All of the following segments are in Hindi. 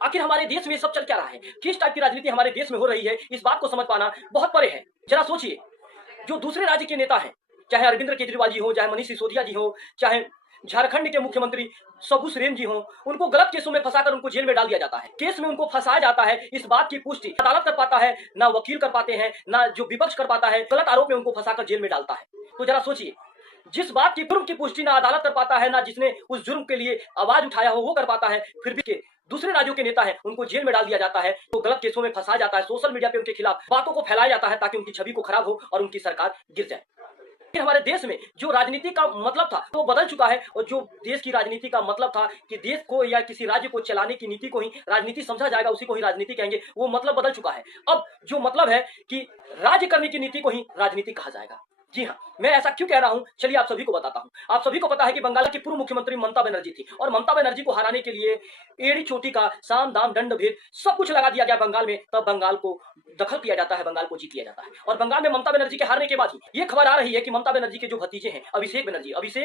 आखिर हमारे देश में सब चल क्या रहा है, किस टाइप की राजनीति हमारे देश में हो रही है, इस बात को समझ पाना बहुत परे है। जरा सोचिए, जो दूसरे राज्य के नेता हैं, चाहे अरविंद केजरीवाल जी हो, चाहे मनीष सिसोदिया जी हो, चाहे झारखंड के मुख्यमंत्री सबू सोरेन जी हो, उनको गलत केसों में फंसाकर उनको जेल में डाल दिया जाता है। केस में उनको फंसाया जाता है, इस बात की पुष्टि अदालत कर पाता है, ना वकील कर पाते हैं, ना जो विपक्ष कर पाता है, गलत आरोप में उनको फंसाकर जेल में डालता है। तो जरा सोचिए, जिस बात की जुर्म की पुष्टि ना अदालत कर पाता है, ना जिसने उस जुर्म के लिए आवाज उठाया हो वो कर पाता है, फिर भी के दूसरे राज्यों के नेता हैं उनको जेल में डाल दिया जाता है, तो गलत केसों में फंसाया जाता है, सोशल मीडिया पे उनके खिलाफ बातों को फैलाया जाता है ताकि उनकी छवि को खराब हो और उनकी सरकार गिर जाए। फिर हमारे देश में जो राजनीति का मतलब था वो बदल चुका है, और जो देश की राजनीति का मतलब था कि देश को या किसी राज्य को चलाने की नीति को ही राजनीति समझा जाएगा, उसी को ही राजनीति कहेंगे, वो मतलब बदल चुका है। अब जो मतलब है कि राज्य करने की नीति को ही राजनीति कहा जाएगा। जी हाँ, मैं ऐसा क्यों कह रहा हूं, चलिए आप सभी को बताता हूं। आप सभी को पता है कि बंगाल की पूर्व मुख्यमंत्री ममता बनर्जी थी, और ममता बनर्जी को हराने के लिए एड़ी चोटी का साम दाम दंड भेद सब कुछ लगा दिया गया बंगाल में, तब बंगाल को दखल किया जाता है, बंगाल को जीत लिया जाता है। और बंगाल में ममता बनर्जी के हारने के बाद ही ये खबर आ रही है कि ममता बनर्जी के जो भतीजे हैं अभिषेक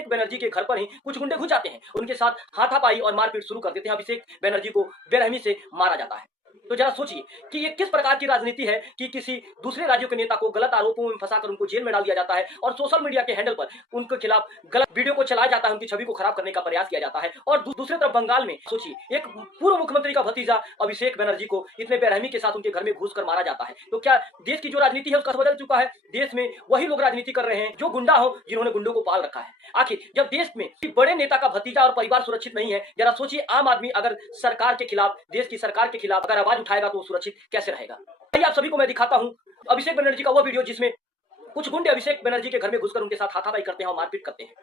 बनर्जी के घर पर ही कुछ गुंडे घुस जाते हैं, उनके साथ हाथापाई और मारपीट शुरू कर देते हैं, अभिषेक बनर्जी को बेरहमी से मारा जाता है। तो जरा सोचिए कि ये किस प्रकार की राजनीति है कि किसी दूसरे राज्यों के नेता को गलत आरोपों में फंसाकर उनको जेल में डाल दिया जाता है, और सोशल मीडिया के हैंडल पर उनके खिलाफ गलत वीडियो को चलाया जाता है, उनकी छवि को खराब करने का प्रयास किया जाता है। और दूसरी तरफ बंगाल में सोचिए, एक पूर्व मुख्यमंत्री का भतीजा अभिषेक बनर्जी को इतने बेरहमी के साथ उनके घर में घुसकर मारा जाता है। तो क्या देश की जो राजनीति है उसका बदल चुका है? देश में वही लोग राजनीति कर रहे हैं जो गुंडा हो, जिन्होंने गुंडों को पाल रखा है। आखिर जब देश में बड़े नेता का भतीजा और परिवार सुरक्षित नहीं है, जरा सोचिए आम आदमी अगर सरकार के खिलाफ, देश की सरकार के खिलाफ अगर आवाज उठाएगा तो सुरक्षित कैसे रहेगा? आप सभी को मैं दिखाता हूं अभिषेक बनर्जी का वो वीडियो जिसमें कुछ गुंडे अभिषेक बनर्जी के घर में घुसकर उनके साथ हाथापाई करते हैं और मारपीट करते हैं।